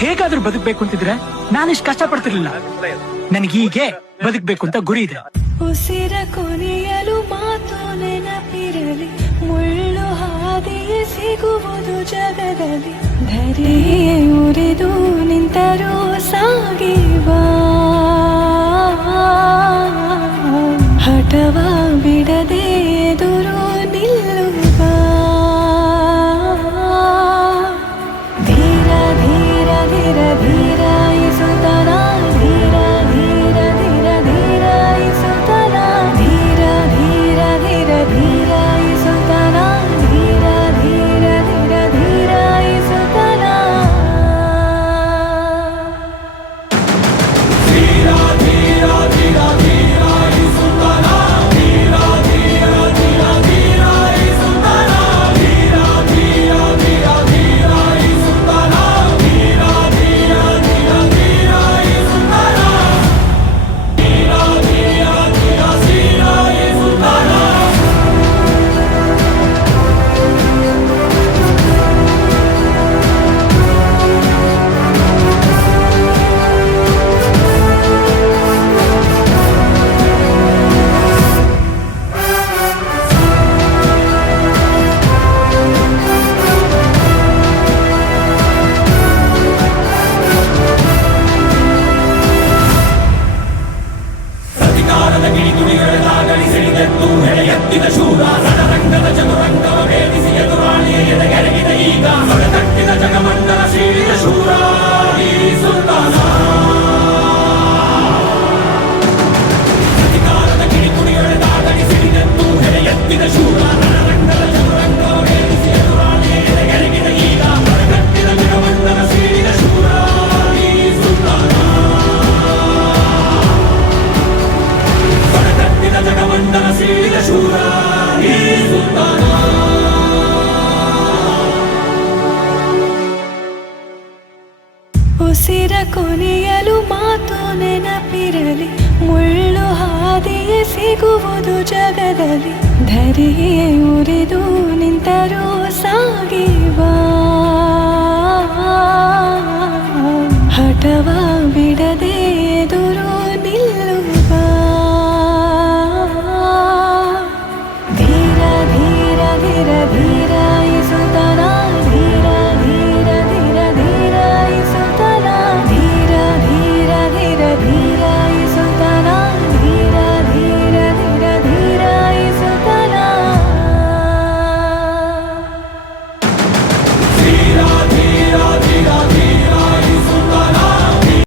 ಹೇಗಾದ್ರೂ ಬದುಕ್ಬೇಕು ಅಂತಿದ್ರೆ ನಾನಿಷ್ಟು ಕಷ್ಟ ಪಡ್ತಿರ್ಲಿಲ್ಲ. ನನಗೆ ಹೀಗೆ ಬದುಕ್ಬೇಕು ಅಂತ ಗುರಿ ಇದೆ. ಉಸಿರ ಕೊನೆಯಲು ಮಾತು ನೆನಪಿರಲಿ, ಮುಳ್ಳು ಹಾದಿಯೇ ಸಿಗುವುದು ಜಗದಲ್ಲಿ. ಧರೆಯೇ ಉರಿದು ನಿಂತರೂ ಸಾಗಿವಾ, ಹಠವ ಬಿಡದೆ ಎದುರು ನಿಲ್ಲುವ. ಧೀರ ಧೀರ ಧೀರ ಧೀರ ಇಸುತ್ತನ, ಧೀರ ಧೀರ ಧೀರ ಧೀರ ಇಸುತ್ತನ, ಧೀರ ಧೀರ ಧೀರ ಧೀರ ಇಸುತ್ತನ, ಧೀರ ಧೀರ ಧೀರ ಧೀರ ಇಸುತ್ತನ. ಧೀರ ಧೀರ ಧೀರ ಧೀರ ಇಸುತ್ತನ, ಧೀರ ಧೀರ ಧೀರ ಧೀರ ಇಸುತ್ತನ, ಧೀರ ಧೀರ ಧೀರ ಧೀರ ಇಸುತ್ತನ, ಧೀರ ಧೀರ ಧೀರ ಧೀರ ಇಸುತ್ತನ, ಧೀರ ಧೀರ ಧೀರ ಧೀರ ಇಸುತ್ತನ. ಪ್ರತಿಕಾರದ ಗಿಣಿಗುಡಿಗಳಾಗಲಿ ಸಿಡಿದೆದ್ದು ಹೆಡೆಯೆತ್ತಿದ ಶೂರ, ರಣರಂಗದ ಚದುರಂಗವ ಭೇದಿಸಿ ಎದುರಾಳಿಯ ಎದೆಗೆರಗಿದ ಈಗ, ಹೊಡೆತಟ್ಟಿದ ಜಗಮಂಡಲ ಸೀಳಿದ ಶೂರ ಈ ಸುಲ್ತಾನ. ಪ್ರತಿಕಾರದ ಗಿಣಿಗುಡಿಗಳಾಗಲಿ ಸಿಡಿದೆದ್ದು ಹೆಡೆಯೆತ್ತಿದ ಶೂರ, ರಣರಂಗದ ಚದುರಂಗವ ಭೇದಿಸಿ ಎದುರಾಳಿಯ ಎದೆಗೆರಗಿದ ಈಗ, ಹೊಡೆತಟ್ಟಿದ ಜಗಮಂಡಲ ಸೀಳಿದ ಶೂರ ಈ ಸುಲ್ತಾನ. ಹೊಡೆತಟ್ಟಿದ ಜಗಮಂಡಲ ಸೀಳಿದ ಶೂರ ಈ ಸುಲ್ತಾನ. ಉಸಿರ ಕೊನೆಯಲು ಮಾತು ನೆನಪಿರಲಿ, ಮುಳ್ಳು ಹಾದಿಯೇ ಸಿಗುವುದು ಜಗದಲ್ಲಿ. ಧರೆಯೇ ಉರಿದು ನಿಂತರೂ ಸಾಗಿವಾ, ಹಠವ ಬಿಡದೆ